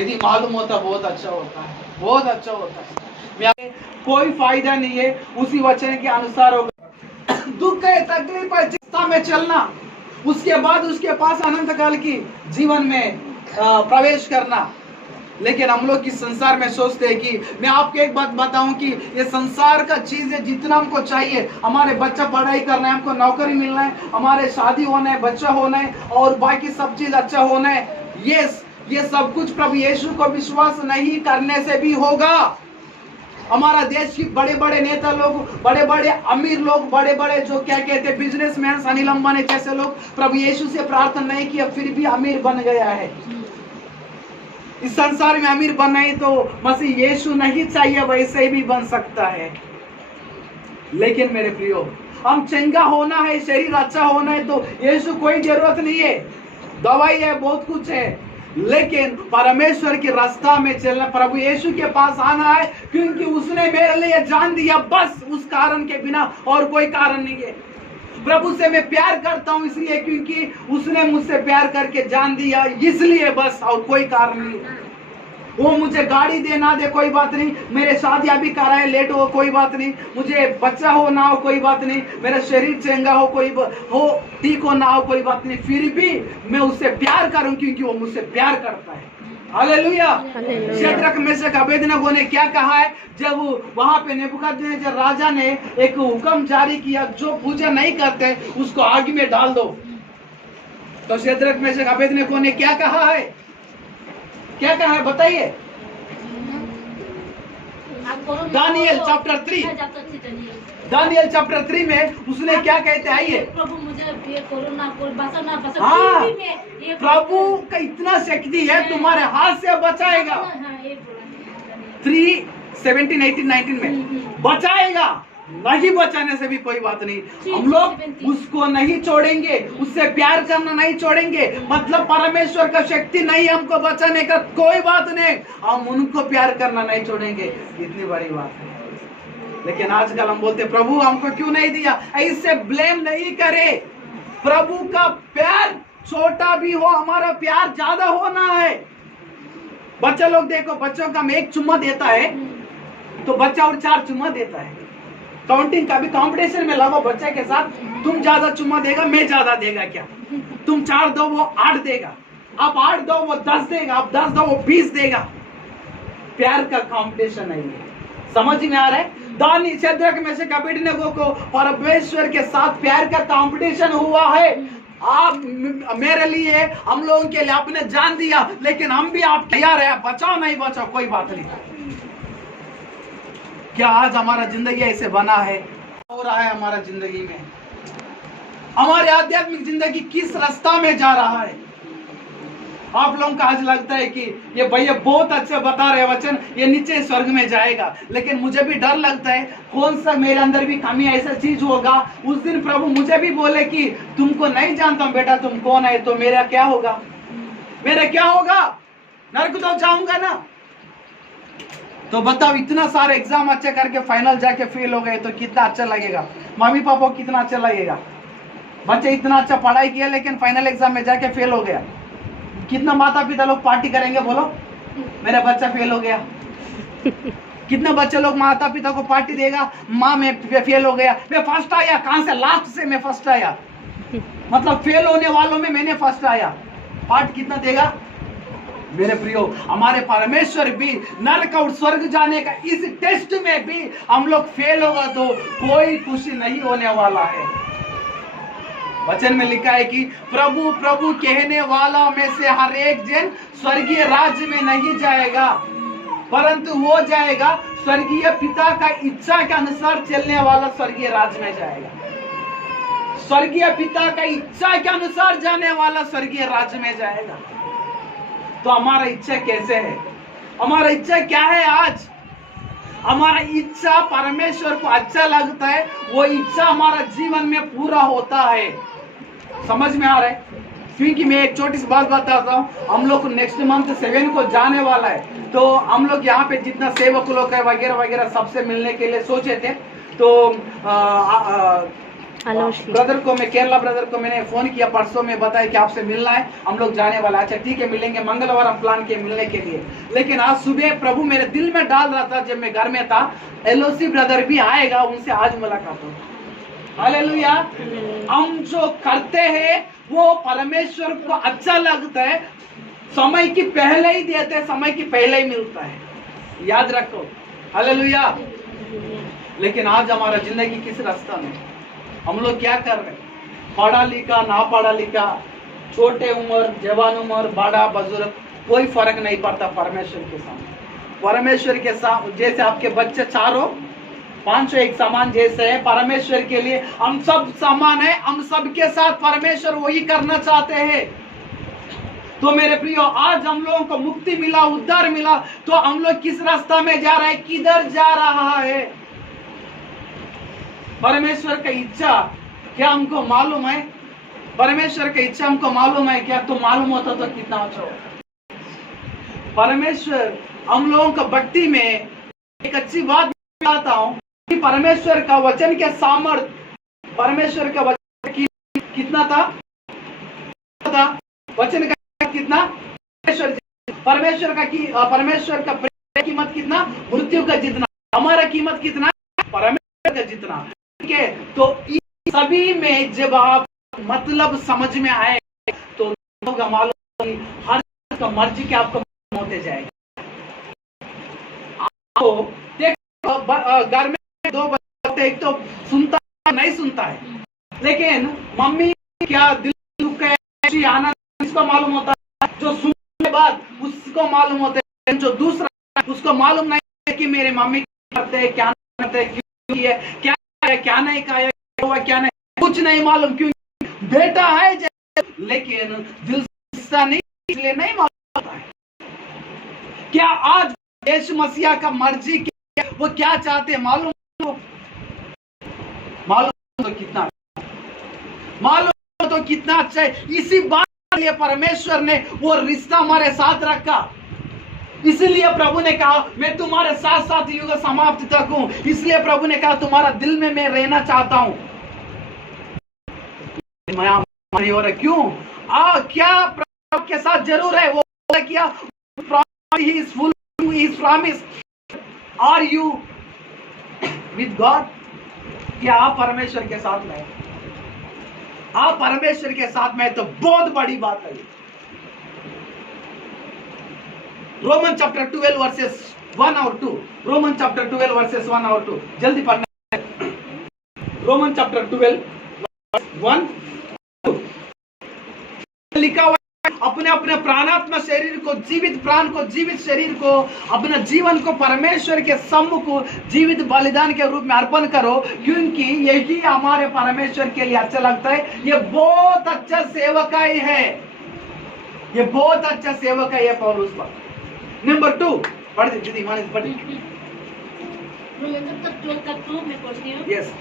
यदि मालूम होता बहुत अच्छा होता है, बहुत अच्छा होता है। कोई फायदा नहीं है उसी वचन के अनुसार होगा। दुख है, तकलीफ है, चिंता में चलना, उसके बाद उसके पास अनंत काल की जीवन में प्रवेश करना। लेकिन हम लोग इस संसार में सोचते हैं कि मैं आपको एक बात बताऊं कि ये संसार का चीज है, जितना हमको चाहिए, हमारे बच्चा पढ़ाई करना है, हमको नौकरी मिलना है, हमारे शादी होना है, बच्चा होना है और बाकी सब चीज अच्छा होना है, ये सब कुछ प्रभु यीशु को विश्वास नहीं करने से भी होगा। हमारा देश की बड़े बड़े नेता लोग, बड़े बड़े अमीर लोग, बड़े बड़े जो क्या कहते हैं बिजनेसमैन, अनिल अंबानी जैसे लोग प्रभु यीशु से प्रार्थना नहीं किया फिर भी अमीर बन गया है। इस संसार में अमीर बनना ही तो मसीह यीशु नहीं चाहिए, वैसे भी बन सकता है। लेकिन मेरे प्रियो, हम चंगा होना है, शरीर अच्छा होना है तो यीशु कोई जरूरत नहीं है, दवाई है, बहुत कुछ है, लेकिन परमेश्वर के रास्ता में चलना, प्रभु यीशु के पास आना है, क्योंकि उसने मेरे लिए जान दिया, बस उस कारण के बिना और कोई कारण नहीं है। प्रभु से मैं प्यार करता हूं इसलिए क्योंकि उसने मुझसे प्यार करके जान दिया, इसलिए बस, और कोई कारण नहीं। वो मुझे गाड़ी दे ना दे कोई बात नहीं, मेरे शादी अभी कराए लेट हो कोई बात नहीं, मुझे बच्चा हो ना हो कोई बात नहीं, मेरा शरीर चंगा हो कोई हो ठीक हो ना हो कोई बात नहीं, फिर भी मैं उससे प्यार करूं क्योंकि वो मुझसे प्यार करता है। हालेलुया। शद्रक मेशक अबेदनगो ने क्या कहा है, जब वहां पे नेबूकदनेस्सर राजा ने एक हुक्म जारी किया, जो पूजा नहीं करते उसको आग में डाल दो, तो शद्रक मेशक अबेदनगो ने क्या कहा है, क्या कहा है बताइए। दानियल चैप्टर 3, दानियल चैप्टर 3 में उसने क्या कहते हैं, आइए। प्रभु मुझे कोरोना को बचाना, हाँ, प्रभु का इतना शक्ति है, तुम्हारे हाथ से बचाएगा। 3:17, 18, 19 में बचाएगा, नहीं बचाने से भी कोई बात नहीं, हम लोग उसको नहीं छोड़ेंगे, उससे प्यार करना नहीं छोड़ेंगे। मतलब परमेश्वर का शक्ति नहीं हमको बचाने का, कोई बात नहीं, हम उनको प्यार करना नहीं छोड़ेंगे, इतनी बड़ी बात है। लेकिन आजकल हम बोलते प्रभु हमको क्यों नहीं दिया, ऐसे ब्लेम नहीं करे। प्रभु का प्यार छोटा भी हो, हमारा प्यार ज्यादा होना है। बच्चा लोग देखो, बच्चों का हम एक चुम्मा देता है तो बच्चा और 4 चुम्मा देता है। काउंटिंग का भी कंपटीशन में लगो बच्चे के साथ, तुम ज्यादा चुम्मा देगा, मैं ज्यादा देगा क्या, तुम 4 दो वो 8 देगा, आप 8 दो वो 10 देगा, आप 10 दो वो 20 देगा। प्यार का कंपटीशन नहीं है, समझ में आ रहा है। दानी शद्रक मेशक अबेदनगो को परमेश्वर के साथ प्यार का कंपटीशन हुआ है। आप मेरे लिए, हम लोगों के लिए आपने जान दिया, लेकिन हम भी आप तैयार है, बचाओ नहीं बचाओ कोई बात नहीं। क्या आज हमारा जिंदगी ऐसे बना है, हो रहा है हमारा जिंदगी में, हमारी आध्यात्मिक जिंदगी किस रास्ता में जा रहा है। आप लोगों का आज लगता है कि ये भैया बहुत अच्छे बता रहे वचन, ये नीचे स्वर्ग में जाएगा, लेकिन मुझे भी डर लगता है कौन सा मेरे अंदर भी कमी ऐसा चीज होगा, उस दिन प्रभु मुझे भी बोले कि तुमको नहीं जानता हूं बेटा तुम कौन है, तो मेरा क्या होगा, मेरा क्या होगा, नरक तो जाऊंगा ना। तो बताओ, इतना सारे एग्जाम अच्छे करके फाइनल जाके फेल हो गए तो कितना अच्छा लगेगा, मम्मी पापा को कितना अच्छा लगेगा। बच्चे इतना अच्छा पढ़ाई किया लेकिन फाइनल एग्जाम में जाके फेल हो गया, कितना माता पिता लोग पार्टी करेंगे, बोलो मेरा बच्चा फेल हो गया। कितने बच्चे लोग माता पिता को पार्टी देगा, माँ मैं फेल हो गया, मैं फर्स्ट आया, कहां से, लास्ट से मैं फर्स्ट आया, मतलब फेल होने वालों में मैंने फर्स्ट आया, पार्ट कितना देगा। मेरे प्रियो, हमारे परमेश्वर भी नरक और स्वर्ग जाने का इस टेस्ट में भी हम लोग फेल होगा तो कोई खुशी नहीं होने वाला है। वचन में लिखा है कि प्रभु प्रभु कहने वाला में से हर एक जन स्वर्गीय राज्य में नहीं जाएगा, परंतु वो जाएगा स्वर्गीय पिता का इच्छा के अनुसार चलने वाला स्वर्गीय राज्य में जाएगा। स्वर्गीय पिता का इच्छा के अनुसार जाने वाला स्वर्गीय राज्य में जाएगा। तो हमारा इच्छा कैसे है, हमारा इच्छा क्या है आज, हमारा इच्छा परमेश्वर को अच्छा लगता है, वो इच्छा हमारा जीवन में पूरा होता है। समझ में आ रहा है। क्योंकि मैं एक छोटी सी बात बताता हूँ, हम लोग नेक्स्ट मंथ 7 को जाने वाला है, तो हम लोग यहाँ पे जितना सेवक लोग है वगैरह वगैरह सबसे मिलने के लिए सोचे थे। तो ब्रदर को मैं केरला ब्रदर को मैंने फोन किया परसों में, बताया कि आपसे मिलना है, हम लोग जाने वाला। अच्छा ठीक है मिलेंगे, मंगलवार हम प्लान किए मिलने के लिए। लेकिन आज सुबह प्रभु मेरे दिल में डाल रहा था जब मैं घर में था, एलओसी ब्रदर भी आएगा, उनसे आज मुलाकात हो। हालेलुया। हम जो करते हैं वो परमेश्वर को अच्छा लगता है, समय की पहले ही देते हैं, समय की पहले ही मिलता है, याद रखो। हालेलुया। लेकिन आज हमारा जिंदगी किस रास्ता में, हम लोग क्या कर रहे हैं? पढ़ा लिखा ना पढ़ा लिखा, छोटे उम्र जवान उम्र बड़ा बुजुर्ग, कोई फर्क नहीं पड़ता परमेश्वर के सामने। परमेश्वर के साथ जैसे आपके बच्चे चारों पांचों एक समान जैसे है, परमेश्वर के लिए हम सब समान है। हम सबके साथ परमेश्वर वही करना चाहते हैं। तो मेरे प्रियो, आज हम लोगों को मुक्ति मिला, उद्धार मिला, तो हम लोग किस रास्ता में जा रहे हैं, किधर जा रहा है? परमेश्वर का इच्छा क्या हमको मालूम है? परमेश्वर की इच्छा हमको मालूम है क्या? तो मालूम होता तो कितना अच्छा हो। परमेश्वर हम लोगों का भक्ति में एक अच्छी बात बताता हूँ कि परमेश्वर का वचन के सामर्थ्य, परमेश्वर का वचन कितना था वचन का कितना, परमेश्वर का प्रेम की कीमत कितना, मृत्यु का जितना, हमारा कीमत कितना, परमेश्वर का जितना। ठीक है, तो सभी में जब आप मतलब समझ में आए तो मालूम हर का मर्जी के आपको होते जाएगा। आपको देखो घर में दो बच्चे, एक तो सुनता नहीं सुनता है, लेकिन मम्मी क्या दिल दुख है आनंद उसको मालूम होता है, जो सुनने के बाद उसको मालूम होता है, जो दूसरा उसको मालूम नहीं है कि मेरे मम्मी करते हैं क्या करते हैं, क्यों है क्या नहीं खाया हुआ क्या नहीं, कुछ नहीं मालूम, क्यों बेटा है लेकिन दिल से नहीं, इसलिए नहीं मालूम होता है। क्या आज यीशु मसीह का मर्जी क्या, वो क्या चाहते हैं मालूम तो कितना अच्छा है। इसी बात के लिए परमेश्वर ने वो रिश्ता हमारे साथ रखा, इसलिए प्रभु ने कहा मैं तुम्हारे साथ साथ युग समाप्ति तक हूं। इसलिए प्रभु ने कहा तुम्हारा दिल में मैं रहना चाहता हूं। नहीं हो रहा क्यों? क्या प्रभु के साथ जरूर है, वो किया promise. Are you with God? क्या आप परमेश्वर के साथ में? आप परमेश्वर के साथ में तो बहुत बड़ी बात है। रोमन चैप्टर 12 वर्सेस 1 और 2, रोमन चैप्टर 12 वर्सेस 1 और 2, जल्दी पढ़ना। रोमन चैप्टर 12 1 2 लिखा हुआ है, अपने अपने प्राणात्मा शरीर को, जीवित प्राण को, जीवित शरीर को, अपना जीवन को परमेश्वर के सम्मुख जीवित बलिदान के रूप में अर्पण करो, क्योंकि यही हमारे परमेश्वर के लिए अच्छा लगता है। ये बहुत अच्छा सेवकाई है, ये बहुत अच्छा सेवक है ये पौलुस पर। नंबर 2 पढ़ दीदी, माने पढ़। मैं पढ़ती हूँ। यस।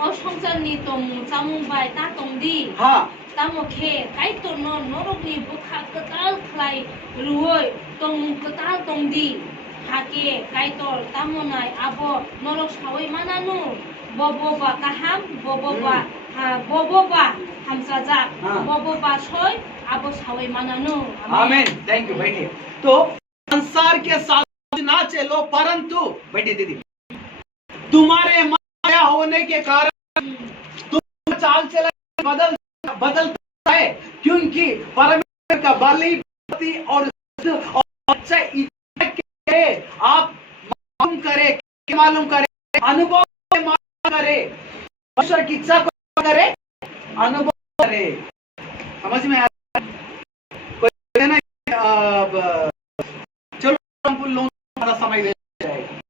संसारनी तुम सामुं बाय ता तुम दी। हाँ। तामोखे काई तो नो नोरोगनी बुखा कताल खलाई रुओय तुम कताल तुम दी। हाके काई तो तामोनाय आबो नोरोग सावई मानानु बोबोबा काहाम बोबोबा हमसाजा बोबोबा सोय आबो सावई मानानु। आमीन। Thank you. बैठिए। तो संसार के साथ ना चलो, परंतु बैठिए दीदी, तुम्हारे माया होने के कारण तुम चाल चलन बदलता है, क्योंकि परमेश्वर का बलि और आप मालूम करे अनुभव करे, परमेश्वर की इच्छा को करे, अनुभव करे। समझ में आया? कोई ना चलो लोग समय ले जाएगा,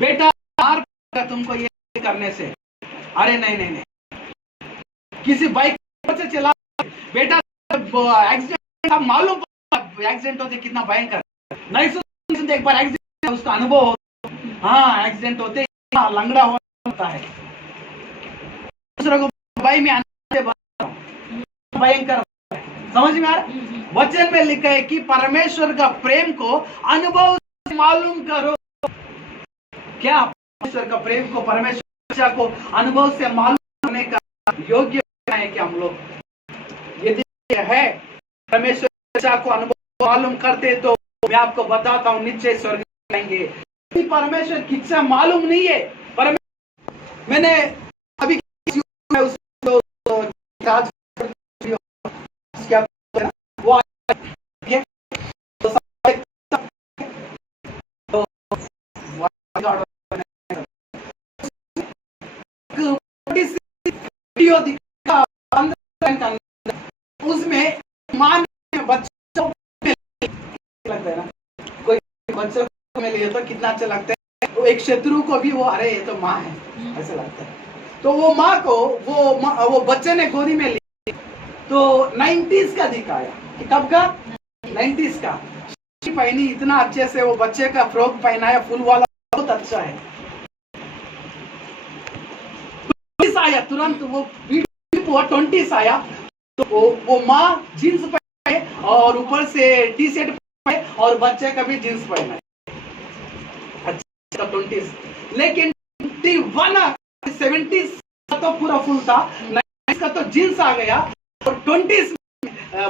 बेटा तुमको ये करने से, अरे नहीं, किसी बाइक से चला बेटा एक्सीडेंट, मालूम एक्सीडेंट होते कितना भयंकर, नहीं सुनते एक बार एक्सीडेंट उसका अनुभव हो, हाँ एक्सीडेंट होते लंगड़ा होता है, दूसरे को भाई में भयंकर। समझ में आ रहा? वचन में लिखा है कि परमेश्वर का प्रेम को अनुभव से मालूम करो। क्या परमेश्वर का प्रेम को परमेश्वर शिक्षा को अनुभव से मालूम करने का योग्य है कि हम लोग, यदि है परमेश्वर की शिक्षा को अनुभव मालूम करते तो मैं आपको बताता हूँ निश्चय स्वर्ग जाएंगे। परमेश्वर की इच्छा मालूम नहीं है। मैंने अभी वो वीडियो दिखा, उसमें मान बच्चों लगता है ना, कोई बच्चों में लिए तो कितना अच्छा लगता है, तो एक शत्रु को भी वो अरे ये तो माँ है ऐसा लगता है। तो वो माँ को वो बच्चे ने गोदी में ली तो 90s का दिखाया। कब का? 90s का। पहनी इतना अच्छे से, वो बच्चे का फ्रॉक पहना है फुल वाला, बहुत अच्छा है। आया तुरंत वो 20s आया तो वो माँ जींस पहने और ऊपर से टी शर्ट पहने और बच्चे का भी जींस पहना है। अच्छा 20s, लेकिन 21 70s का तो पूरा फुल था, 90s का तो जींस आ गया और 20s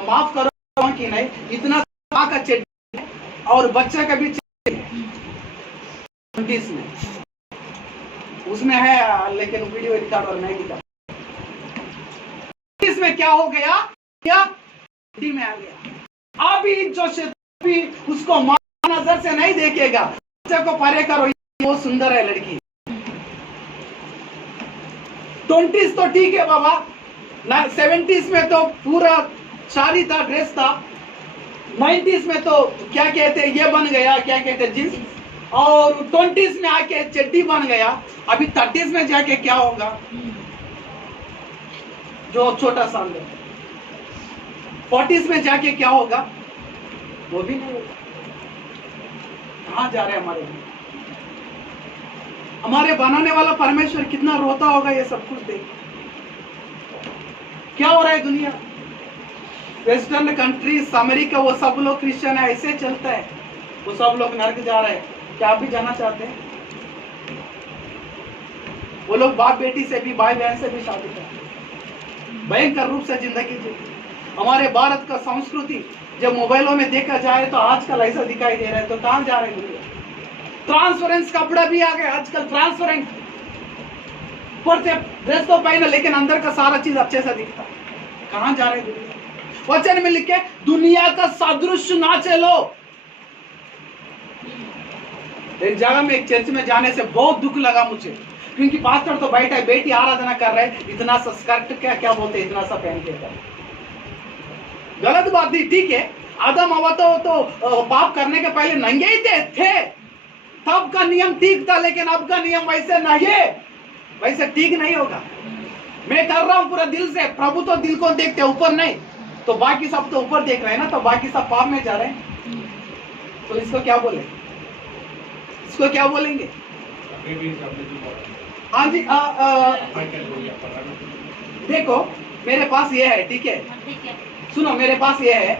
माफ करो कि नहीं, इतना का चड्डी और बच्चा का भी 20s में उसमें है, लेकिन वीडियो रिकॉर्ड और नहीं दिखा। इसमें क्या हो गया, क्या में आ गया। अभी जो भी उसको नजर से नहीं देखेगा, बच्चे को परे करो वो सुंदर है लड़की। 20s तो ठीक है बाबा, 70s में तो पूरा साड़ी था, ड्रेस था, 90s में तो क्या कहते ये बन गया, क्या कहते जींस, और 20s में आके चड्डी बन गया। अभी 30s में जाके क्या होगा, जो छोटा सा 40s में जाके क्या होगा, वो भी नहीं होगा। कहां जा रहे हैं हमारे बनाने वाला परमेश्वर कितना रोता होगा ये सब कुछ देख। क्या हो रहा है दुनिया, वेस्टर्न कंट्रीज, अमेरिका, वो सब लोग क्रिश्चियन है, ऐसे चलता है, वो सब लोग नरक जा रहे हैं। क्या आप भी जाना चाहते हैं? वो लोग बाप बेटी से भी, भाई बहन से भी शादी करते हैं, भयंकर रूप से जिंदगी जीते। हमारे भारत का संस्कृति जब मोबाइलों में देखा जाए तो आजकल ऐसा दिखाई दे रहा है, तो कहां जा रहे हैं? ट्रांसपेरेंट कपड़ा भी आ गया आजकल, ट्रांसपेरेंट ऊपर से ड्रेस तो पहना लेकिन अंदर का सारा चीज अच्छे से दिखता है। कहां जा रहे हैं? वचन में लिखे दुनिया का सादृश्य ना चलो। एक जगह में एक चर्च में जाने से बहुत दुख लगा मुझे, क्योंकि पास्टर तो बैठा है, बेटी आराधना कर रहे हैं, इतना सा स्कर्ट क्या बोलते हैं, इतना सा पहन के। गलत बात नहीं, ठीक है, आदम हवा तो पाप करने के पहले नंगे ही थे, तब का नियम ठीक था, लेकिन अब का नियम वैसे नहीं है, वैसे ठीक नहीं होगा। मैं कर रहा हूं पूरा दिल से, प्रभु तो दिल को देखते ऊपर नहीं, तो बाकी सब तो ऊपर देख रहे हैं ना, तो बाकी सब पाप में जा रहे हैं, तो इसको क्या बोले, इसको क्या बोलेंगे? हाँ जी, देखो मेरे पास ये है, ठीक है, सुनो मेरे पास ये है,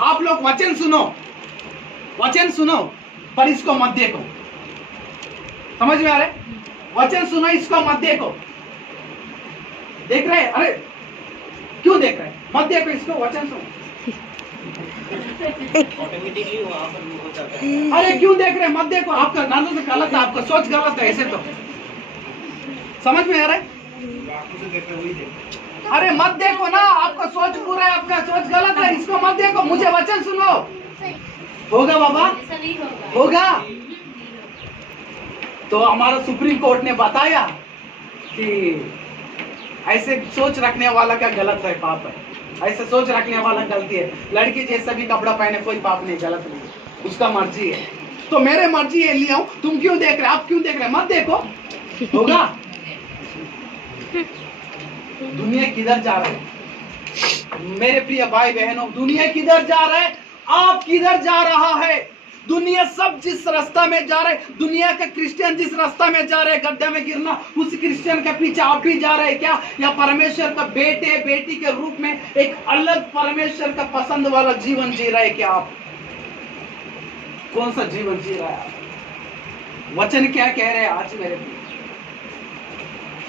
आप लोग वचन सुनो पर इसको मत देखो, समझ में आ रहा है? वचन सुनो, इसको मत देखो। देख रहे हैं? अरे क्यों देख रहे हैं? मत देखो इसको, वचन सुनो। ऑटोमेटिकली वहां पर हो जाता है। अरे क्यों देख रहे हैं? मत देखो, आपका नजर से गलत है, आपका सोच गलत है, ऐसे तो समझ में आ रहा है? अरे मत देखो ना, आपका सोच पूरा है, आपका सोच गलत है, इसको मत देखो, मुझे वचन सुनो। होगा बाबा, ऐसा नहीं होगा। तो हमारा सुप्रीम कोर्ट ने बताया कि ऐसे सोच रखने वाला का गलत है, पाप है, ऐसे सोच रखने वाला गलती है। लड़की जैसा भी कपड़ा पहने कोई पाप नहीं, गलत नहीं, उसका मर्जी है। तो मेरे मर्जी है लिया हूं, तुम क्यों देख रहे, आप क्यों देख रहे? मत देखो, होगा। दुनिया किधर जा रहा है मेरे प्रिय भाई बहनों, दुनिया किधर जा रहा है, आप किधर जा रहा है? दुनिया सब जिस रास्ता में जा रहे, दुनिया का क्रिश्चियन जिस रास्ता में जा रहे, गड्ढे में गिरना, उस क्रिश्चियन के पीछे आप भी जा रहे हैं क्या? या परमेश्वर का बेटे बेटी के रूप में एक अलग परमेश्वर का पसंद वाला जीवन जी रहे क्या आप? कौन सा जीवन जी रहा है आप? वचन क्या कह रहे हैं आज मेरे प्रिय?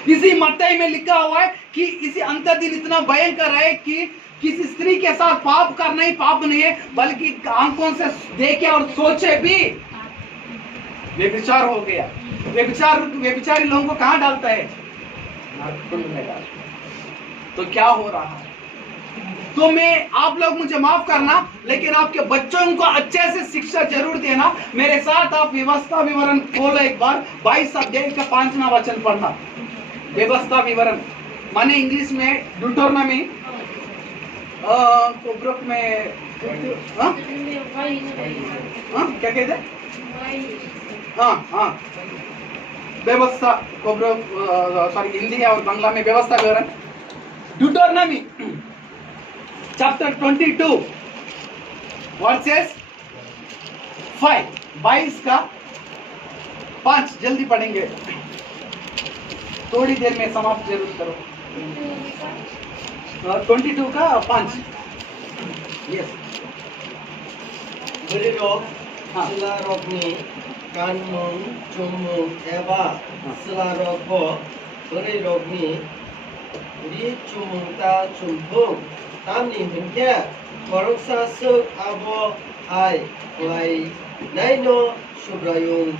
इसी मत्ती में लिखा हुआ है कि इसी अंत दिन इतना भयंकर है कि किसी स्त्री के साथ पाप करना ही पाप नहीं है, बल्कि आंखों से देखे और सोचे भी व्यभिचार हो गया। व्यभिचारी लोगों को कहां डालता है? नरकुंड में डालता है। तो क्या हो रहा है? तो मैं, आप लोग मुझे माफ करना, लेकिन आपके बच्चों को अच्छे से शिक्षा जरूर देना। मेरे साथ आप व्यवस्था विवरण खोलो एक बार, 22 अध्याय का 5वां वचन पढ़ना। व्यवस्था विवरण माने इंग्लिश में ड्यूटोनॉमी, कोब्रक में क्या कहते हैं? हाँ, व्यवस्था कोब्रक, सॉरी हिंदी और बांग्ला में व्यवस्था विवरण। ड्यूटोनॉमी चैप्टर 22 वर्सेस 5, 22 का 5 जल्दी पढ़ेंगे, थोड़ी देर में समाप्त जरूर करो। 22 का 5। यस। Berirok, हाँ। selarokni, kanmung, chumung, eba, selaroko, berirokni, ri chumung ta chumpung, tamni hingke, koroksa suk abo hai, lai, naino, subrayung,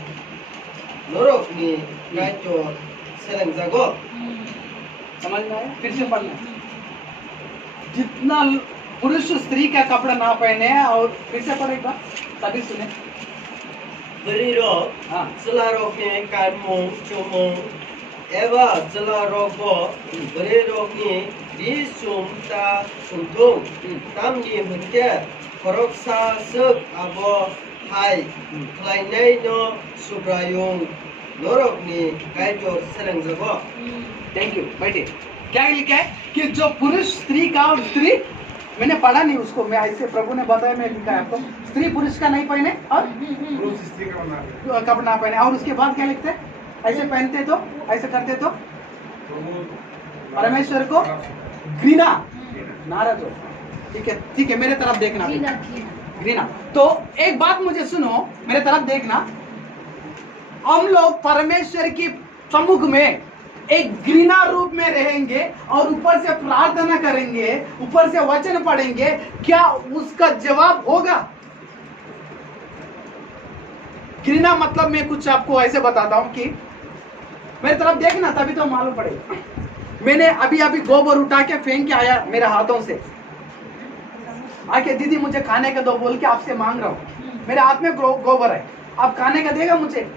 norokni, gaito, selengzago. समझ में आया? फिर से पढ़ना। जितना पुरुष स्त्री का कपड़ा ना पहने, और फिर से पढ़ेगा तभी सुने। Berirok, हाँ, selarokni, kanmung, chumung, eba, selaroko, berirokni, ri chum ta chumpung, tamni hingke, koroksa suk abo hai, lai naino, subrayung, norokni, gaito, selengzago. Thank you. बैठिए। क्या लिखा है कि जो पुरुष स्त्री का, और स्त्री मैंने पढ़ा नहीं उसको, मैं ऐसे प्रभु ने बताया, मैं लिखा है आपको, स्त्री पुरुष का नहीं पहने और पुरुष स्त्री का बना कपड़ा ना पहने। और उसके बाद क्या लिखते हैं? ऐसे पहनते तो, ऐसे करते तो परमेश्वर को घृणा, नाराज हो। ठीक है, ठीक है, मेरे तरफ देखना। घृणा। तो एक बात मुझे सुनो, मेरे तरफ देखना। हम लोग परमेश्वर की सम्मुख में एक घृणा रूप में रहेंगे और ऊपर से प्रार्थना करेंगे, ऊपर से वचन पढ़ेंगे, क्या उसका जवाब होगा? घृणा मतलब मैं कुछ आपको ऐसे बताता हूं कि मेरे तरफ देखना, तभी तो मालूम पड़ेगा। मैंने अभी अभी गोबर उठा के फेंक के आया मेरे हाथों से, आके दीदी मुझे खाने का दो बोल के आपसे मांग रहा हूं। मेरे हाथ में गोबर है, आप खाने का देगा मुझे?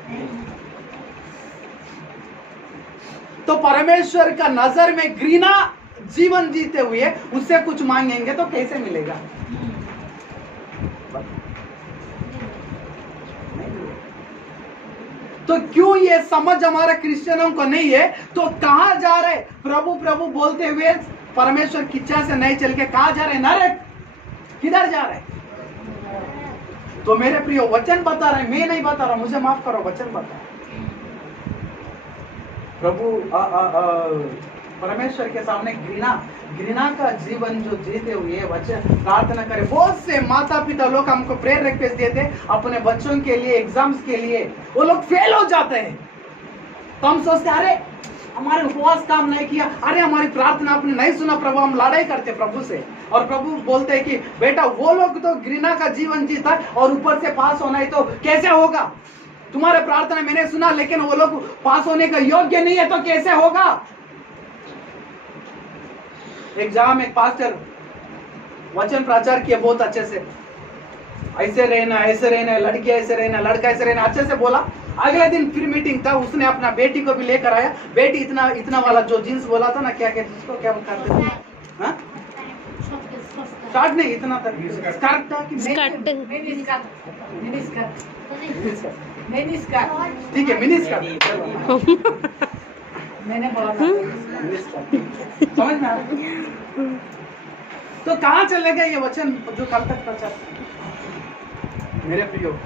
तो परमेश्वर का नजर में घृणा जीवन जीते हुए उससे कुछ मांगेंगे तो कैसे मिलेगा? तो क्यों ये समझ हमारे क्रिश्चियनों को नहीं है? तो कहां जा रहे प्रभु प्रभु बोलते हुए परमेश्वर की इच्छा से नहीं चल के कहां जा रहे? नरक। किधर जा रहे? तो मेरे प्रियो, वचन बता रहे, मैं नहीं बता रहा, मुझे माफ करो, वचन बता रहे। प्रभु परमेश्वर के सामने घृणा का जीवन जो जीते हुए वचन प्रार्थना करें। बहुत से माता पिता लोग हमको प्रेयर रिक्वेस्ट देते अपने बच्चों के लिए, एग्जाम्स के लिए, वो लोग फेल हो जाते हैं। तो हम सोचते अरे हमारे उपवास काम नहीं किया, अरे हमारी प्रार्थना आपने नहीं सुना प्रभु, हम लड़ाई करते प्रभु से। और प्रभु बोलते हैं कि बेटा वो लोग तो घृणा का जीवन जीता और ऊपर से पास होना है, तो कैसे होगा? तुम्हारे प्रार्थना मैंने सुना, लेकिन वो लोग पास होने का योग्य नहीं है, तो कैसे होगा? एग्जाम एक पास्टर वचन प्रचार किया बहुत अच्छे से, ऐसे रहना, लड़की ऐसे रहना, लड़का ऐसे रहना, अच्छे से बोला। अगले दिन फिर मीटिंग था, उसने अपना बेटी को भी लेकर आया। बेटी इतना वाला जो जींस बोला था ना, क्या कहते उसको, क्या करते थे? हाँ, स्कर्ट नहीं, इतना तक स्कर्ट था कि ठीक है, मिनी स्कर्ट मैंने बोला समझ में आ रहा? तो कहाँ चले गए ये वचन जो कल तक प्रचार? मेरे प्रियो,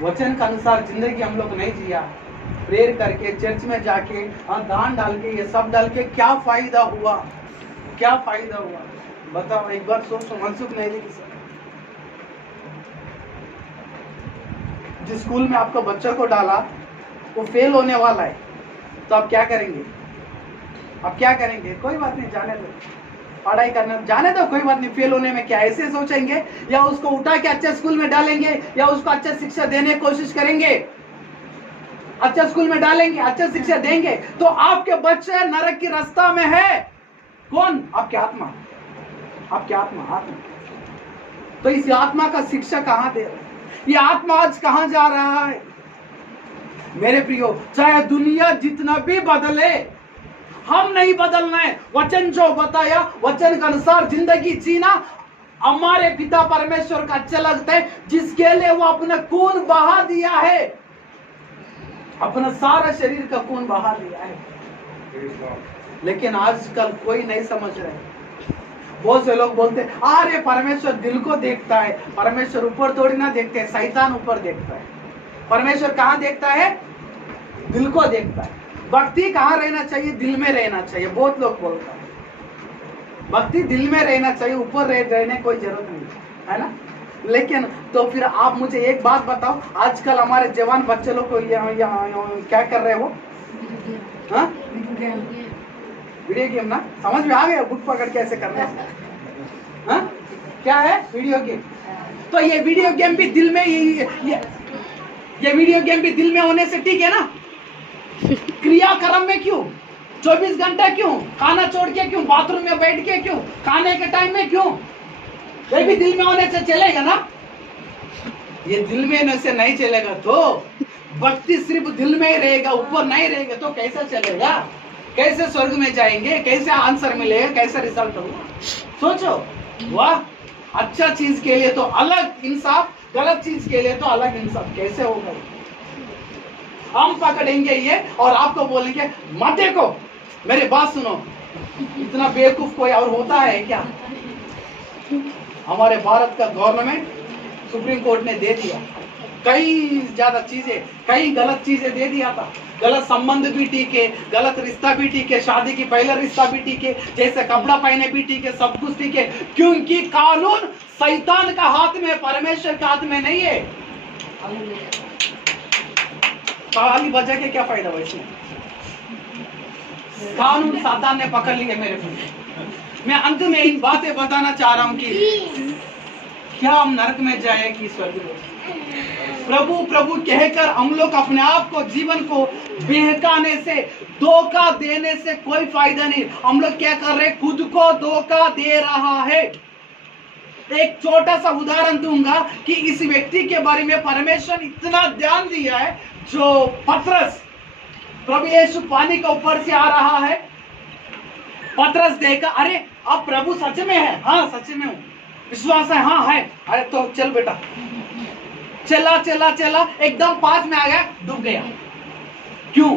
वचन के अनुसार जिंदगी हम लोग नहीं जिया। प्रेयर करके, चर्च में जाके, दान डाल के, ये सब डाल के क्या फायदा हुआ? क्या फायदा हुआ बताओ? एक बार सोचो, मनसुख नहीं थी। जिस स्कूल में आपका बच्चा को डाला वो फेल होने वाला है, तो आप क्या करेंगे? अब क्या करेंगे? कोई बात नहीं, जाने दो, पढ़ाई करना जाने दो, कोई बात नहीं, फेल होने में क्या, ऐसे सोचेंगे? या उसको उठा के अच्छे स्कूल में डालेंगे, या उसको अच्छा शिक्षा देने की कोशिश करेंगे? अच्छा स्कूल में डालेंगे, अच्छा शिक्षा देंगे, तो आपके बच्चे नरक की रास्ता में है। कौन? आपकी आत्मा, आपकी आत्मा। तो इस आत्मा का शिक्षा कहां दे रहे? ये आत्मा आज कहां जा रहा है? मेरे प्रियो, चाहे दुनिया जितना भी बदले, हम नहीं बदलना है। वचन जो बताया, वचन के अनुसार जिंदगी जीना हमारे पिता परमेश्वर का अच्छा लगता है, जिसके लिए वो अपना खून बहा दिया है, अपना सारा शरीर का खून बहा दिया है। लेकिन आजकल कोई नहीं समझ रहे। बहुत से लोग बोलते हैं, अरे परमेश्वर दिल को देखता है। परमेश्वर ऊपर थोड़ी ना देखते हैं, शैतान ऊपर देखता है। परमेश्वर कहाँ देखता है? दिल को देखता है। भक्ति कहाँ रहना चाहिए? दिल में रहना चाहिए। बहुत लोग बोलते हैं भक्ति दिल में रहना चाहिए, ऊपर रहने कोई जरूरत नहीं है ना। लेकिन तो फिर आप मुझे एक बात बताओ, आजकल हमारे जवान बच्चे लोग को क्या कर रहे हैं? वो हाँ वीडियो गेम ना, समझ में आ गया? बुक पकड़ के ऐसे करना है। हाँ? क्या है? Video game. तो ये वीडियो गेम भी दिल में, ये वीडियो गेम भी दिल में होने से ठीक है ना? क्रियाक्रम में क्यों? 24 घंटा क्यों? खाना छोड़ के क्यों? बाथरूम में बैठ के क्यों? खाने के टाइम में क्यों? ये भी दिल में होने से चलेगा ना? ये दिल में होने से नहीं चलेगा। तो भक्ति सिर्फ दिल में ही रहेगा, ऊपर नहीं रहेगा तो कैसा चलेगा? कैसे स्वर्ग में जाएंगे? कैसे आंसर मिलेगा? कैसे रिजल्ट होगा? सोचो। वाह, अच्छा चीज के लिए तो अलग इंसाफ, गलत चीज के लिए तो अलग इंसाफ। कैसे होगा? हम पकड़ेंगे ये और आपको बोलेंगे मत देखो। मेरी बात सुनो, इतना बेवकूफ कोई और होता है क्या? हमारे भारत का गवर्नमेंट, सुप्रीम कोर्ट ने दे दिया कई ज्यादा चीजें, कई गलत चीजें दे दिया था। गलत संबंध भी ठीक है, गलत रिश्ता भी ठीक है, शादी की पहला रिश्ता भी ठीक है, जैसे कपड़ा पहने भी ठीक है, सब कुछ ठीक है। क्योंकि कानून शैतान का हाथ में, परमेश्वर के हाथ में नहीं है। ताली बजा के क्या फायदा वैसे? कानून शैतान ने पकड़ लिया मेरे को। मैं अंत में इन बातें बताना चाह रहा हूं कि क्या हम नरक में जाए कि स्वर्ग में? प्रभु प्रभु कहकर हम लोग अपने आप को, जीवन को बहकाने से, धोखा देने से कोई फायदा नहीं। हम लोग क्या कर रहे हैं? खुद को धोखा दे रहा है। एक छोटा सा उदाहरण दूंगा कि इस व्यक्ति के बारे में परमेश्वर इतना ध्यान दिया है। जो पतरस, प्रभु यीशु पानी के ऊपर से आ रहा है, पतरस देखा, अरे अब प्रभु सच में है। हाँ सच में हूँ, विश्वास है? हाँ है। अरे तो चल बेटा। चला चला चला, एकदम पास में आ गया, डूब गया। क्यों?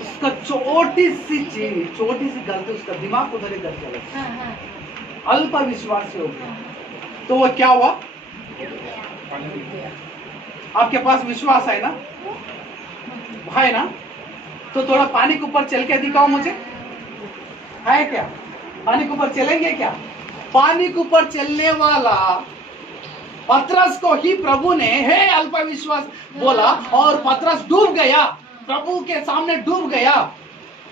उसका छोटी सी गलती, उसका दिमाग उधर इधर चला, अल्प विश्वासी हो गया। तो वो क्या हुआ? आपके पास विश्वास है ना, है ना? तो थोड़ा पानी के ऊपर चल के दिखाओ मुझे, है क्या? पानी के ऊपर चलेंगे क्या? पानी के ऊपर चलने वाला पतरस को ही प्रभु ने हे अल्प विश्वास बोला और पतरस डूब गया, प्रभु के सामने डूब गया।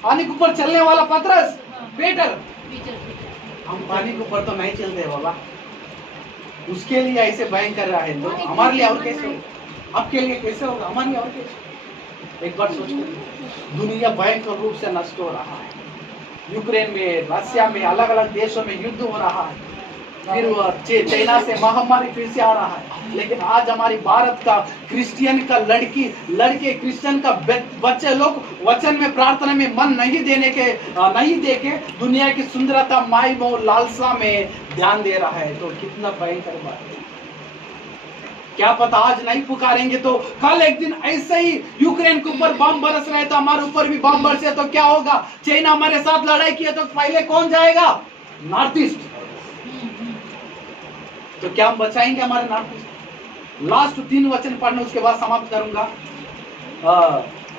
पानी के ऊपर चलने वाला पतरस, पीटर। हम पानी के ऊपर तो नहीं चलते बाबा, उसके लिए ऐसे भयंकर रहा है। तो हमारे लिए और कैसे होगा? आपके लिए कैसे होगा? हमारे लिए और कैसे? एक बार सोचो, दुनिया भयंकर रूप से नष्ट हो रहा है। यूक्रेन में, रशिया में, अलग अलग देशों में युद्ध हो रहा है। फिर चाइना से महामारी फिर से आ रहा है। लेकिन आज हमारी भारत का क्रिश्चियन का लड़के क्रिश्चियन का बच्चे लोग वचन में, प्रार्थना में मन नहीं देके दुनिया की सुंदरता, माई मोह, लालसा में ध्यान दे रहा है। तो कितना भयंकर बात है। क्या पता आज नहीं पुकारेंगे तो कल एक दिन ऐसे ही यूक्रेन के ऊपर बम बरस रहे तो हमारे ऊपर भी बम बरसे तो क्या होगा? चाइना हमारे साथ लड़ाई किया तो पहले कौन जाएगा? North east. तो क्या हम बचाएंगे हमारे नॉर्थ ईस्ट? लास्ट 3 वचन पढ़ना, उसके बाद समाप्त करूंगा।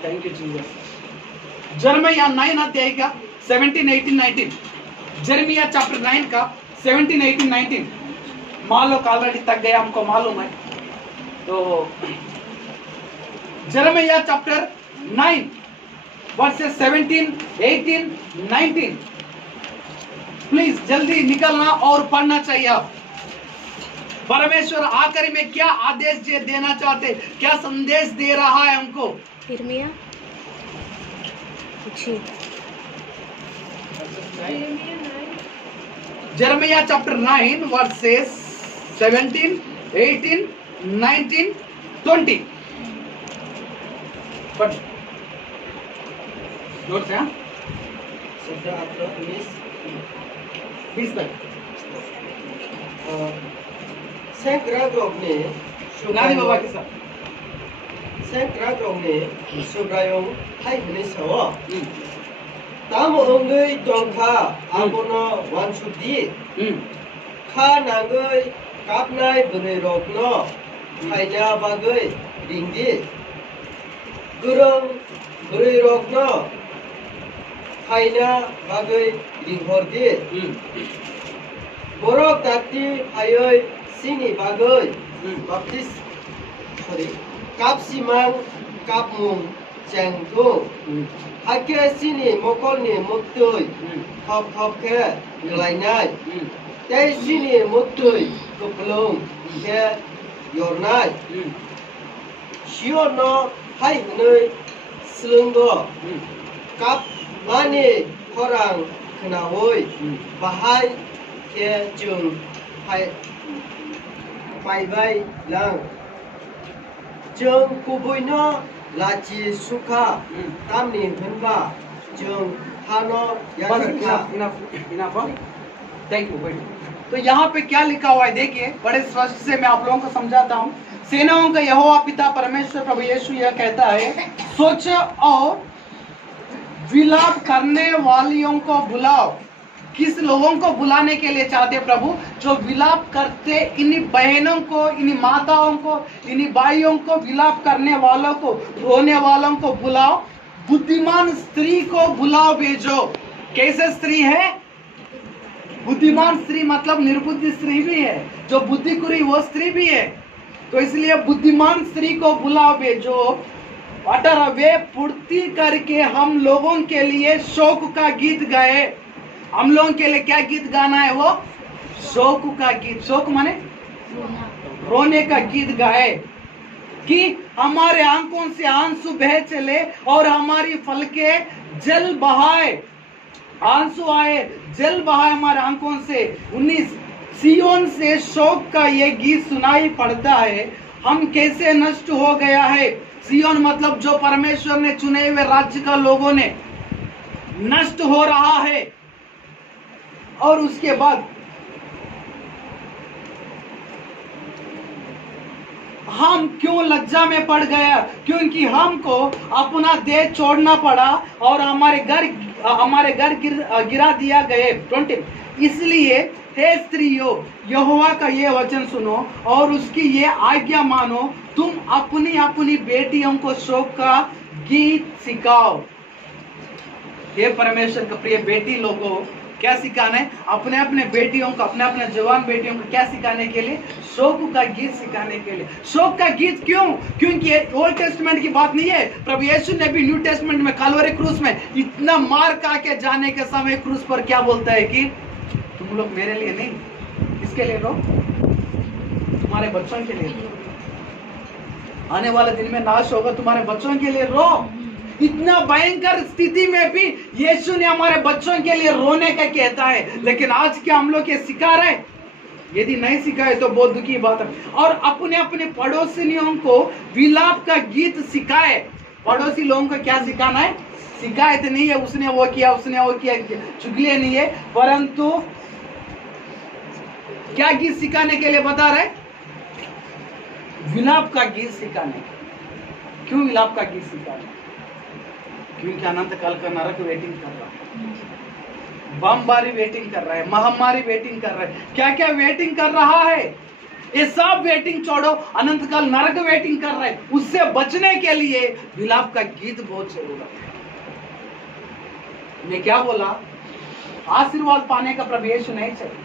Thank you Jesus. जर्मिया 9 अध्याय का 17, 18, 19। जर्मिया चैप्टर 9 का 17, 18, 19। मान लो ऑलरेडी तक गया, हमको मालूम है। तो जर्मिया चैप्टर 9 वर्सेस 17, 18, 19। प्लीज जल्दी निकलना और पढ़ना चाहिए। आप परमेश्वर आखिरी में क्या आदेश देना चाहते, क्या संदेश दे रहा है हमको। यिर्मयाह जी Jeremiah chapter 9 verses 17, 18, 19, 20। पढ़ जोर से। हाँ 17, 18, 19, 20 तक। 생그라그옥니 नानी बाबा के साथ। 생그라그옥니 수브라용 하이그니서워 ताम ओंगै दंखा आबनो वानसुदि खा नांगै कापनाय बोरै रगनो फायना बागै रिंदि गोरों बोरै रगनो फायना बागै रिंहरदि बरक दाति फायै सिनि बागै बाप्तिस काप सिमां काप मुं चेंथु हाके सिनि मकलनि मुक्तै थप थपखे गलायनाय तै सिनि मुक्तै गोप्लुं के यरनाय सियन हाय हनै स्लोंग काप मानि खरां खोनावै बाहाय के जों फायबाय लां जों गुबैनो लाचि सुखा तामनि होनबा जों हानो याजका। Thank you. तो यहाँ पे क्या लिखा हुआ है देखिए, बड़े स्पष्ट से मैं आप लोगों को समझाता हूँ। सेनाओं का यहोवा पिता परमेश्वर प्रभु यीशु यह कहता है, सोच और विलाप करने वालियों को बुलाओ। किस लोगों को बुलाने के लिए चाहते प्रभु? जो विलाप करते, इन्हीं बहनों को, इन्हीं माताओं को, इन्हीं भाइयों को, विलाप करने वालों को, रोने वालों को बुलाओ। बुद्धिमान स्त्री को बुलाओ, भेजो। कैसे स्त्री है? बुद्धिमान स्त्री मतलब निर्बुद्धि स्त्री भी है, जो बुद्धि कुरी वो स्त्री भी है। तो इसलिए बुद्धिमान स्त्री को बुलाओ, भेजो। 18 वे पूर्ति करके हम लोगों के लिए शोक का गीत गाए। हम लोगों के लिए क्या गीत गाना है? वो शोक का गीत। शोक माने रोने का गीत गाए कि हमारे आंखों से आंसू बह चले और हमारी फलके जल बहाए। आंसू आए, जल बहाए हमारे आंखों से। 19 सियोन से शोक का ये गीत सुनाई पड़ता है, हम कैसे नष्ट हो गया है। सियोन मतलब जो परमेश्वर ने चुने हुए राज्य का लोगों ने नष्ट हो रहा है। और उसके बाद हम क्यों लज्जा में पड़ गया? क्योंकि हमको अपना देश छोड़ना पड़ा और हमारे घर गिरा दिया गए। 20 इसलिए हे स्त्रियों, यहोवा का ये वचन सुनो और उसकी ये आज्ञा मानो। तुम अपनी अपनी बेटियों को शोक का गीत सिखाओ। हे परमेश्वर का प्रिय बेटी लोगों, क्या सिखाना है? अपने अपने बेटियों को, अपने अपने जवान बेटियों को क्या सिखाने के लिए? शोक का गीत सिखाने के लिए। शोक का गीत क्यों? क्योंकि ये ओल्ड टेस्टमेंट की बात नहीं है। प्रभु यीशु ने भी न्यू टेस्टमेंट में कलवरी क्रूस में इतना मार खा के जाने के समय क्रूस पर क्या बोलता है कि तुम लोग मेरे लिए नहीं, किसके लिए रो? तुम्हारे बच्चों के लिए। आने वाले दिन में नाश होगा, तुम्हारे बच्चों के लिए रो। इतना भयंकर स्थिति में भी यीशु ने हमारे बच्चों के लिए रोने का कहता है। लेकिन आज क्या हम लोग ये सिखा रहे? यदि नहीं सिखाए तो बहुत दुखी बात है। और अपने अपने पड़ोसियों को विलाप का गीत सिखाए। पड़ोसी लोगों को क्या सिखाना है? शिकायत नहीं है उसने वो किया, उसने वो किया, चुगली नहीं है, परंतु क्या गीत सिखाने के लिए बता रहे? विलाप का गीत सिखाने। क्यों विलाप का गीत सिखाने? क्योंकि अनंत काल का नरक वेटिंग कर रहा है, बमबारी वेटिंग कर रहा है, महामारी वेटिंग कर रहा है। क्या क्या वेटिंग कर रहा है? ये सब वेटिंग छोड़ो, अनंत काल नरक वेटिंग कर रहा है। उससे बचने के लिए विलाप का गीत बहुत जरूरत है। मैं क्या बोला? आशीर्वाद पाने का प्रभु यीशु नहीं चाहिए।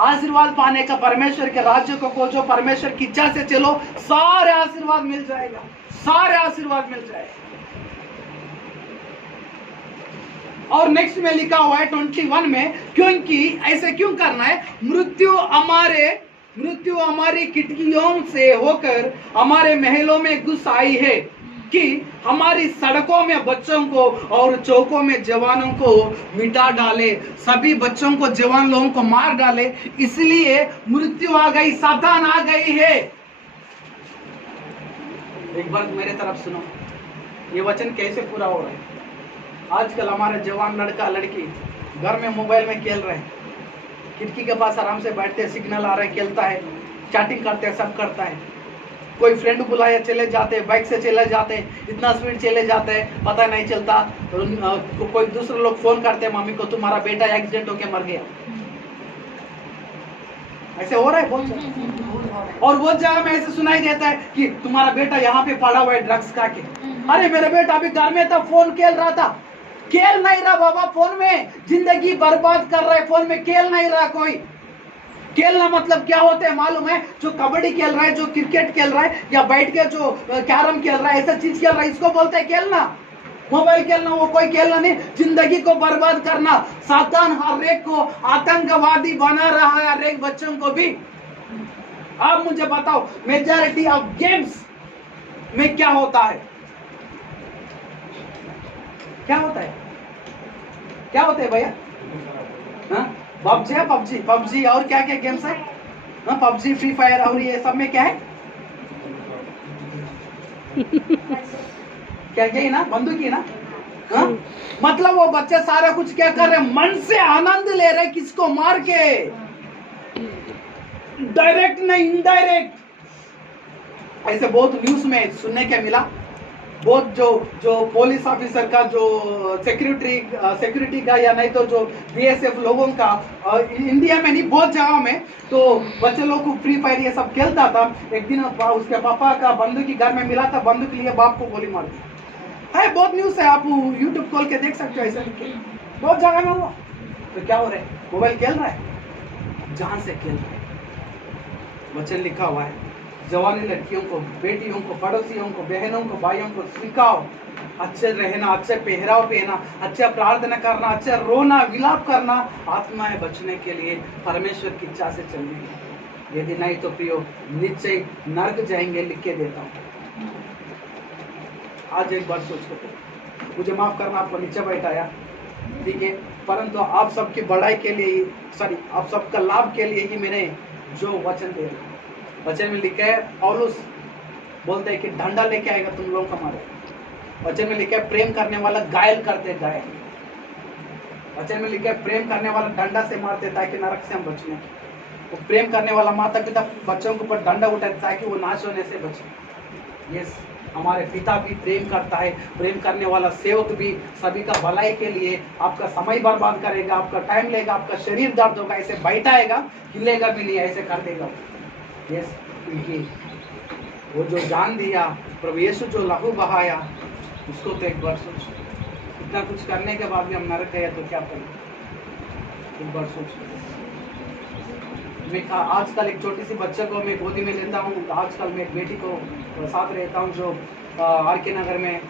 आशीर्वाद पाने का परमेश्वर के राज्य को खोजो, परमेश्वर की इच्छा से चलो, सारे आशीर्वाद मिल जाएगा, सारे आशीर्वाद मिल जाएगा। और नेक्स्ट में लिखा हुआ है 21 में, क्योंकि ऐसे क्यों करना है, मृत्यु हमारी खिड़कियों से होकर हमारे महलों में घुस आई है कि हमारी सड़कों में बच्चों को और चौकों में जवानों को मिटा डाले, सभी बच्चों को जवान लोगों को मार डाले, इसलिए मृत्यु आ गई, सातान आ गई है। एक बार मेरे तरफ सुनो, ये वचन कैसे पूरा हो रहा है। आजकल हमारे जवान लड़का लड़की घर में मोबाइल में खेल रहे हैं, खिड़की के पास आराम से बैठते हैं, सिग्नल आ रहा है, खेलता है, चैटिंग करते हैं, सब करता है। कोई फ्रेंड बुलाया चले जाते हैं, बाइक से चले जाते हैं, इतना स्पीड चले जाते हैं पता नहीं चलता। कोई दूसरे लोग फोन करते हैं मम्मी को, तुम्हारा बेटा एक्सीडेंट होके मर गया। ऐसे हो रहा है बहुत जगह। और बहुत जगह में ऐसे सुनाई देता है कि तुम्हारा बेटा यहाँ पे पड़ा हुआ है ड्रग्स खा के। अरे मेरा बेटा अभी घर में था, फोन खेल रहा था। खेल नहीं रहा बाबा, फोन में जिंदगी बर्बाद कर रहा है, फोन में खेल नहीं रहा कोई। खेलना मतलब क्या होता है मालूम है? जो कबड्डी खेल रहा है, जो क्रिकेट खेल रहा है, या बैठ के जो कैरम खेल रहा है, ऐसा चीज खेल रहा है, इसको बोलते हैं खेलना। मोबाइल खेलना वो कोई खेलना नहीं, जिंदगी को बर्बाद करना। सातान हर एक को आतंकवादी बना रहा है, हर एक बच्चों को भी। आप मुझे बताओ, मेजॉरिटी ऑफ गेम्स में क्या होता है? क्या होता है? क्या होता है भैया? पबजी है, पबजी और क्या क्या गेम्स है? पबजी, फ्री फायर और ये सब में क्या है? क्या यही ना, बंदूक ही ना? मतलब वो बच्चे सारा कुछ क्या कर रहे हैं, मन से आनंद ले रहे, किसको मार के, डायरेक्ट नहीं इनडायरेक्ट। ऐसे बहुत न्यूज में सुनने के मिला। बहुत जो पुलिस ऑफिसर का, जो सिक्योरिटी का, या नहीं तो जो बीएसएफ लोगों का, इंडिया में नहीं बहुत जगह में, तो बच्चे लोग को फ्री फायर ये सब खेलता था। एक दिन उसके पापा का बंदूक ही घर में मिला था, बंदूक लिए बाप को गोली मार दी है। बहुत न्यूज है, आप यूट्यूब खोल के देख सकते हो, ऐसा बहुत जगह में हुआ। तो क्या हो रहा है? मोबाइल खेल रहा है, जान से खेल रहा है। वचन लिखा हुआ है, जवानी लड़कियों को, बेटियों को, पड़ोसियों को, बहनों को, भाइयों को सिखाओ अच्छे रहना, अच्छे पहराव पहना, अच्छा प्रार्थना करना, अच्छा रोना विलाप करना, आत्माएं बचने के लिए परमेश्वर की इच्छा से चलने। यदि नहीं तो प्रियो निश्चय नरक जाएंगे, लिख के देता हूँ। आज एक बार सोच कर, मुझे माफ करना, आपको नीचे बैठाया, ठीक है, परंतु आप सबकी बढ़ाई के लिए, आप सबका लाभ के लिए ही मैंने जो वचन दे रहा। वचन में लिखा है, पौलुस बोलते हैं कि डंडा लेके आएगा तुम लोगों का मारे। वचन में लिखा है, प्रेम करने वाला घायल करते घायल। वचन में लिखा है, प्रेम करने वाला डंडा से मारते ताकि नरक से हम बचने। वो प्रेम करने वाला माता पिता बच्चों के ऊपर डंडा उठाते ताकि वो नाश होने से बचे। यस, हमारे पिता भी प्रेम करता है। प्रेम करने वाला सेवक भी सभी का भलाई के लिए आपका समय बर्बाद करेगा, आपका टाइम लेगा, आपका शरीर दर्द होगा, ऐसे बैठाएगा, हिलेगा भी नहीं, ऐसे कर देगा। यस, क्योंकि वो जो जान दिया, प्रभु यीशु जो लहू बहाया, उसको तो एक बार सोच। इतना कुछ करने के बाद भी हम नरक गए तो क्या करें? एक बार सोच। मैं आजकल एक छोटी सी बच्चे को मैं गोदी में लेता हूँ। आजकल मैं एक बेटी को साथ रहता हूँ जो आर.के. नगर में,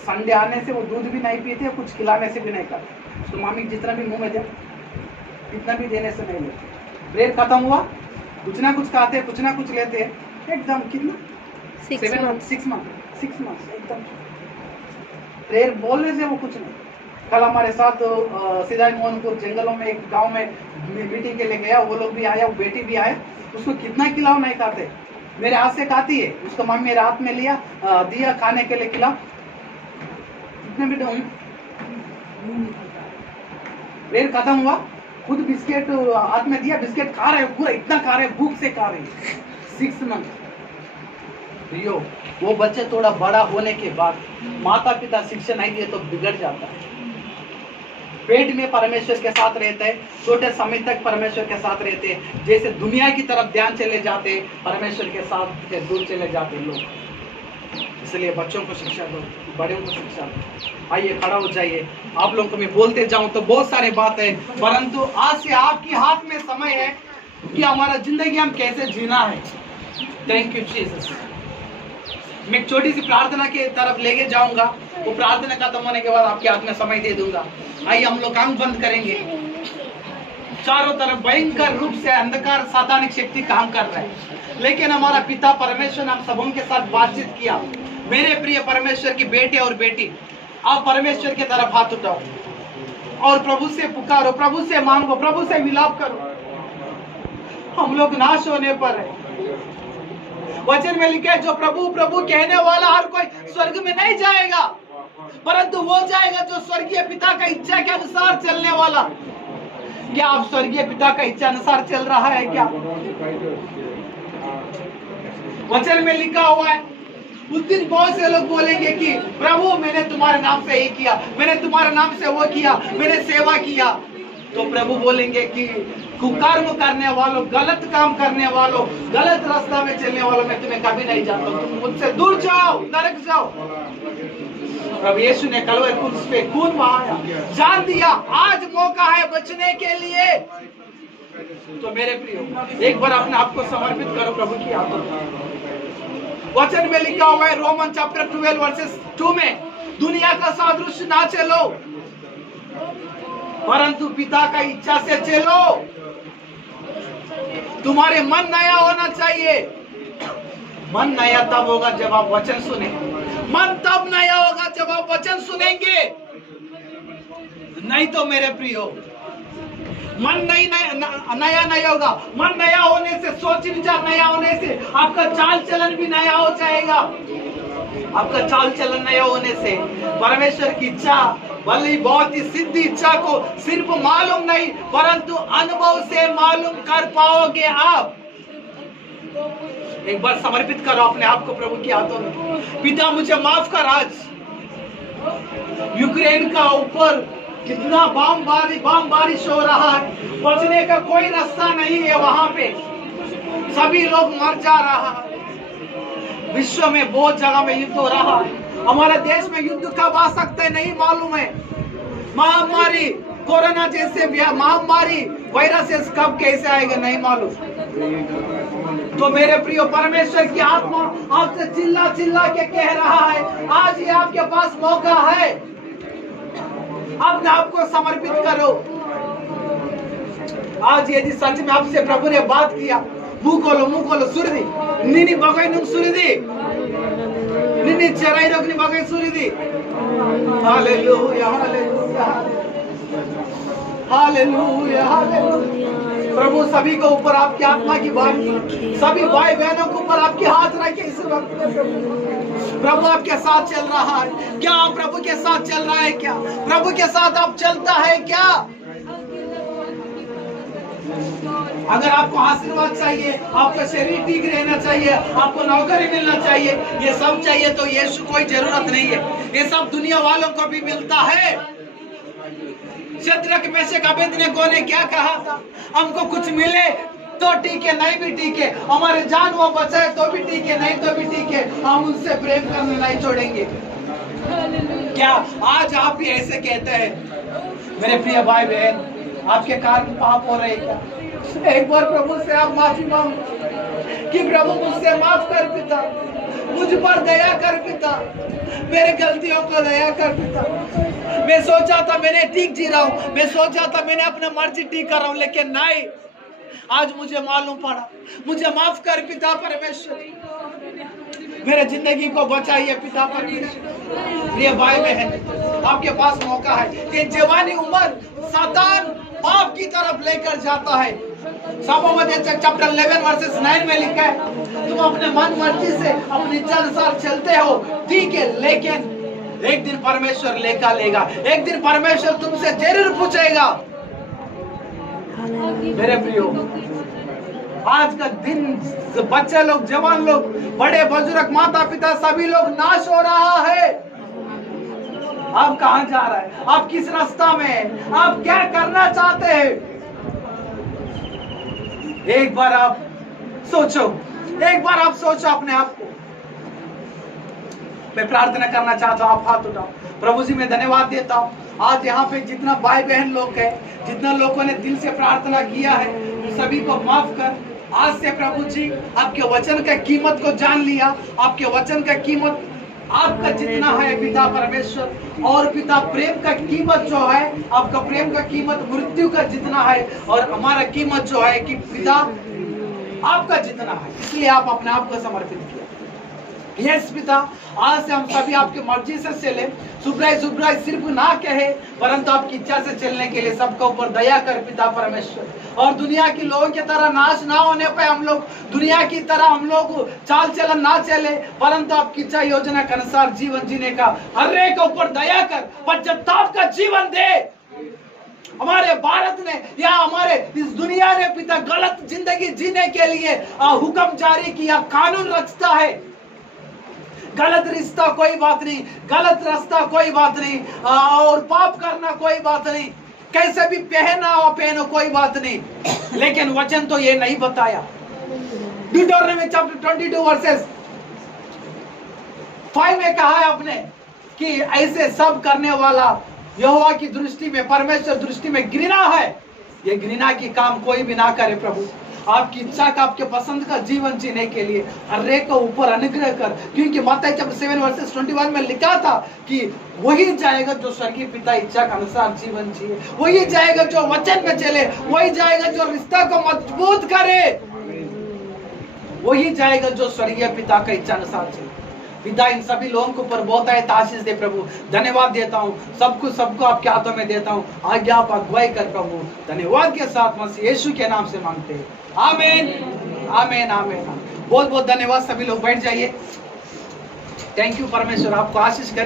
संडे आने से वो दूध भी नहीं पीते, कुछ खिलाने से भी नहीं करते। तो मामी जितना भी मुंह में दे, इतना भी देने से नहीं लेते। ब्रेक खत्म हुआ, कुछ ना कुछ खाते, कुछ ना कुछ लेते हैं, एकदम कितना 6 मंथ एकदम। प्रेयर बोलने से वो कुछ नहीं। कल हमारे साथ सीधा मोहनपुर जंगलों में एक गांव में मीटिंग के लिए गया, वो लोग भी आया, वो बेटी भी आया, उसको कितना खिलाओ नहीं खाते, मेरे हाथ से खाती है, उसको मम्मी मेरे हाथ में लिया दिया खाने के लिए, खिलाओ, इतने भी प्रेयर खत्म हुआ, खुद बिस्किट हाथ में दिया, बिस्किट खा रहे पूरा, इतना खा रहे, भूख से खा रहे। 6 मंथ। वो बच्चे थोड़ा बड़ा होने के बाद माता पिता शिक्षा नहीं दिए तो बिगड़ जाता है। पेट में परमेश्वर के साथ रहते हैं, छोटे समय तक परमेश्वर के साथ रहते हैं, जैसे दुनिया की तरफ ध्यान चले जाते, परमेश्वर के साथ दूर चले जाते लोग। इसलिए बच्चों को शिक्षा दो, बड़ों को शिक्षा दो। आइए खड़ा हो जाइए। आप लोगों को मैं बोलते जाऊं तो बहुत सारे बात है, परंतु आज से आपके हाथ में समय है कि हमारा जिंदगी हम कैसे जीना है। Thank you Jesus. मैं एक छोटी सी प्रार्थना की तरफ लेके जाऊंगा। वो प्रार्थना खत्म होने के बाद आपके हाथ में समय दे दूंगा। आइए हम लोग आंख बंद करेंगे। चारों तरफ भयंकर रूप से अंधकार सातानिक शक्ति काम कर रहा है, लेकिन हमारा पिता परमेश्वर ने हम सबों के साथ बातचीत किया। मेरे प्रिय परमेश्वर की बेटे और बेटी, आप परमेश्वर की तरफ हाथ उठाओ और प्रभु से पुकारो, प्रभु से मांगो, प्रभु से विलाप करो। हम लोग नाश होने पर है। वचन में लिखा है, जो प्रभु प्रभु कहने वाला हर कोई स्वर्ग में नहीं जाएगा, परंतु वो जाएगा जो स्वर्गीय पिता का इच्छा के अनुसार चलने वाला। क्या आप स्वर्गीय पिता का इच्छा अनुसार चल रहा है क्या? वचन में लिखा हुआ है, उस दिन बहुत से लोग बोलेंगे कि प्रभु मैंने तुम्हारे नाम से ये किया, मैंने तुम्हारे नाम से वो किया, मैंने सेवा किया। तो प्रभु बोलेंगे कि कुकर्म करने वालों, गलत काम करने वालों, गलत रास्ता में चलने वालों, मैं तुम्हें कभी नहीं जानता, तुम मुझसे दूर जाओ, नरक जाओ। प्रभु यीशु ने कलवरी क्रूस पे खून बहाया, जान दिया। आज मौका है बचने के लिए। तो मेरे प्रियो, एक बार अपने आप को समर्पित करो प्रभु की हाथों में। वचन में लिखा हुआ है रोमन चैप्टर 12 वर्सेस 2 में, दुनिया का सादृश्य ना चलो, परंतु पिता का इच्छा से चलो। तुम्हारे मन नया होना चाहिए। मन नया तब होगा जब आप वचन सुने। मन तब नया होगा जब आप वचन सुनेंगे। नहीं तो मेरे प्रियो, मन नया नहीं होगा। मन नया होने से, सोच विचार नया होने से आपका चाल चलन भी नया हो जाएगा। आपका चाल चलन नया होने से परमेश्वर की इच्छा, भले ही बहुत ही सिद्ध इच्छा को सिर्फ मालूम नहीं, परंतु अनुभव से मालूम कर पाओगे आप। एक बार समर्पित करो अपने आप को प्रभु के हाथों में। पिता मुझे माफ कर। आज यूक्रेन का ऊपर कितना बम बारिश हो रहा है, बचने का कोई रास्ता नहीं है। वहां पे सभी लोग मर जा रहा है। विश्व में बहुत जगह में युद्ध हो रहा है। हमारे देश में युद्ध कब आ सकते हैं नहीं मालूम है। महामारी, कोरोना जैसे महामारी, वायरसेस कब कैसे आएगा नहीं मालूम। तो मेरे प्रियो, परमेश्वर की आत्मा आपसे चिल्ला चिल्ला के कह रहा है, आज ये आपके पास मौका है। अपने आप को समर्पित करो। आज यदि सच में आपसे प्रभु ने बात किया, मुंह खोलो सुरदी निनी बगाई नुंग सुरदी निनी चराई रोगनी बगाई सुरदी। हालेलुया हालेलुया हालेलुया हालेलुया। प्रभु सभी के ऊपर आपकी आत्मा की बात, सभी भाई बहनों के ऊपर आपके हाथ रखे इस वक्त में। प्रभु आपके साथ चल रहा है क्या? प्रभु के साथ चल रहा है क्या? प्रभु के साथ आप चलता है क्या? अगर आपको आशीर्वाद चाहिए, आपका शरीर ठीक रहना चाहिए, आपको नौकरी मिलना चाहिए, ये सब चाहिए, तो यीशु कोई जरूरत नहीं है। ये सब दुनिया वालों को भी मिलता है। शद्रक मेशक अबेदनेगो ने क्या कहा था? हमको कुछ मिले तो ठीक है, नहीं भी ठीक है, हमारे जान वो बचाए तो भी ठीक है, नहीं तो भी ठीक है, हम उनसे प्रेम करना नहीं छोड़ेंगे। क्या आज आप भी ऐसे कहते हैं? मेरे प्रिय भाई बहन, आपके कारण पाप हो रहे क्या? एक बार प्रभु से आप माफी मांगो कि प्रभु मुझसे माफ कर पिता, मुझ पर दया कर पिता, मेरे गलतियों को दया कर पिता। मैं सोचा था मैंने ठीक जी रहा हूँ, मैं सोचा था मैंने अपने मर्जी ठीक कर रहा हूँ, लेकिन नहीं, आज मुझे मालूम पड़ा। मुझे माफ कर पिता परमेश्वर, मेरे जिंदगी को बचाइए पिता परमेश्वर। प्रिय भाई बहन, आपके पास मौका है कि जवानी उम्र शैतान पाप की तरफ लेकर जाता है। सामोपदेश चैप्टर 11 वर्सेस 9 में लिखा है, तुम अपने मन मर्जी से अपनी इच्छा अनुसार चलते हो, ठीक है, लेकिन एक दिन परमेश्वर लेगा लेगा। एक दिन परमेश्वर तुमसे जरूर पूछेगा। मेरे प्रियो, आज का दिन बच्चे लोग, जवान लोग, बड़े बुजुर्ग, माता पिता, सभी लोग नाश हो रहा है। आप कहां जा रहे हैं? आप किस रास्ता में हैं? आप क्या करना चाहते हैं? एक बार आप सोचो, एक बार आप सोचो अपने आप को। मैं प्रार्थना करना चाहता हूं, आप हाथ उठाओ। प्रभु जी मैं धन्यवाद देता हूं, आज यहाँ पे जितना भाई बहन लोग हैं, जितना लोगों ने दिल से प्रार्थना किया है, सभी को माफ कर, आज से प्रभु जी आपके वचन का कीमत को जान लिया। आपके वचन का कीमत आपका जितना है पिता परमेश्वर, और पिता प्रेम का कीमत जो है, आपका प्रेम का कीमत मृत्यु का जितना है, और हमारा कीमत जो है कि पिता आपका जितना है, इसलिए आप अपने आप को समर्पित किया। यस पिता, आज से हम सभी आपकी मर्जी से चले, सुबह सिर्फ ना कहे परंतु आपकी इच्छा से चलने के लिए सबका ऊपर दया कर पिता परमेश्वर। और दुनिया के लोगों की तरह नाश ना होने पे हम लोग दुनिया की तरह हम लोग चाल चलन ना चले, परंतु आपकी इच्छा योजना के अनुसार जीवन जीने का हर एक ऊपर दया कर, पश्चाताप का जीवन दे। हमारे भारत ने या हमारे इस दुनिया ने पिता गलत जिंदगी जीने के लिए हुक्म जारी किया, कानून रचता है। गलत रिश्ता कोई बात नहीं, गलत रास्ता कोई बात नहीं, और पाप करना कोई बात नहीं, कैसे भी पहनो कोई बात नहीं, लेकिन वचन तो ये नहीं बताया। ड्यूटोनॉमी चैप्टर 22 वर्सेस 5 में कहा है आपने कि ऐसे सब करने वाला यहोवा की दृष्टि में, परमेश्वर दृष्टि में घृणा है। ये घृणा की काम कोई भी ना करे प्रभु। आपकी इच्छा का, आपके पसंद का जीवन जीने के लिए हर एक को ऊपर अनुग्रह कर, क्योंकि मत्ती चैप्टर 7 वर्सेस 21 में लिखा था कि वही जाएगा जो स्वर्गीय पिता इच्छा के अनुसार जीवन जिए, वही जाएगा जो वचन में चले, वही जाएगा जो रिश्ता को मजबूत करे, वही जाएगा जो स्वर्गीय पिता का इच्छा अनुसार चले। पिता इन सभी लोगों के ऊपर बहुत है आशीष दे प्रभु। धन्यवाद देता हूँ, सबको आपके हाथों में देता हूँ। आज्ञा आप अगुवाई कर प्रभु। धन्यवाद के साथ मसीह यीशु के नाम से मांगते हैं, आमीन आमीन आमीन। बहुत बहुत धन्यवाद। सभी लोग बैठ जाइए। थैंक यू परमेश्वर आपको आशीष करे।